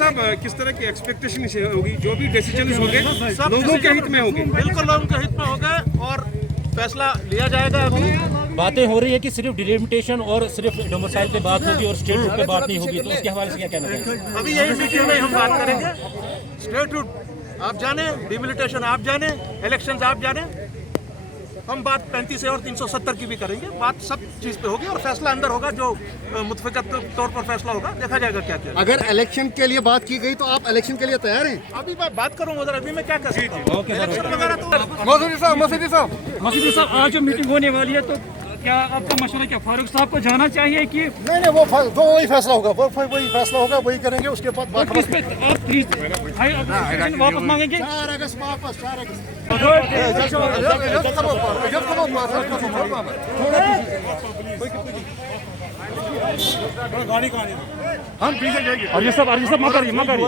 साहब किस तरह की एक्सपेक्टेशन होगी, जो भी डिसीजन होंगे लोगों के हित में होंगे? बिल्कुल लोगों के हित में होगा और फैसला लिया जाएगा। अभी बातें हो रही है कि सिर्फ डिलिमिटेशन और सिर्फ डोमिसाइल पे बात होगी और स्टेट रूट पे बात नहीं होगी, तो उसके हवाले से क्या कहना चाहिए? अभी यही मीटिंग में हम बात करेंगे। स्टेट रूट आप जाने, डिमिलिटेशन आप जाने, इलेक्शंस आप जाने, हम बात 35 और 370 की भी करेंगे। बात सब चीज़ पे होगी और फैसला अंदर होगा, जो मुतफ़िक़ा तौर पर फैसला होगा, देखा जाएगा क्या क्या। अगर इलेक्शन के लिए बात की गई तो आप इलेक्शन के लिए तैयार हैं? अभी मैं बात करूंगा उधर, अभी मैं क्या कर सकता हूँ इलेक्शन वगैरह तो। मसूदी साहब आज जो मीटिंग होने वाली है, तो क्या आपका मशवरा क्या फारूक साहब को जाना चाहिए कि नहीं वो वही फैसला होगा, वही फैसला होगा, वही करेंगे। उसके बाद बात किस पे आप वापस मांगेंगे? 4 अगस्त वापस 4 अगस्त हम पीछे जाएंगे। अर्जुन साहब मत करिए, मत करिए।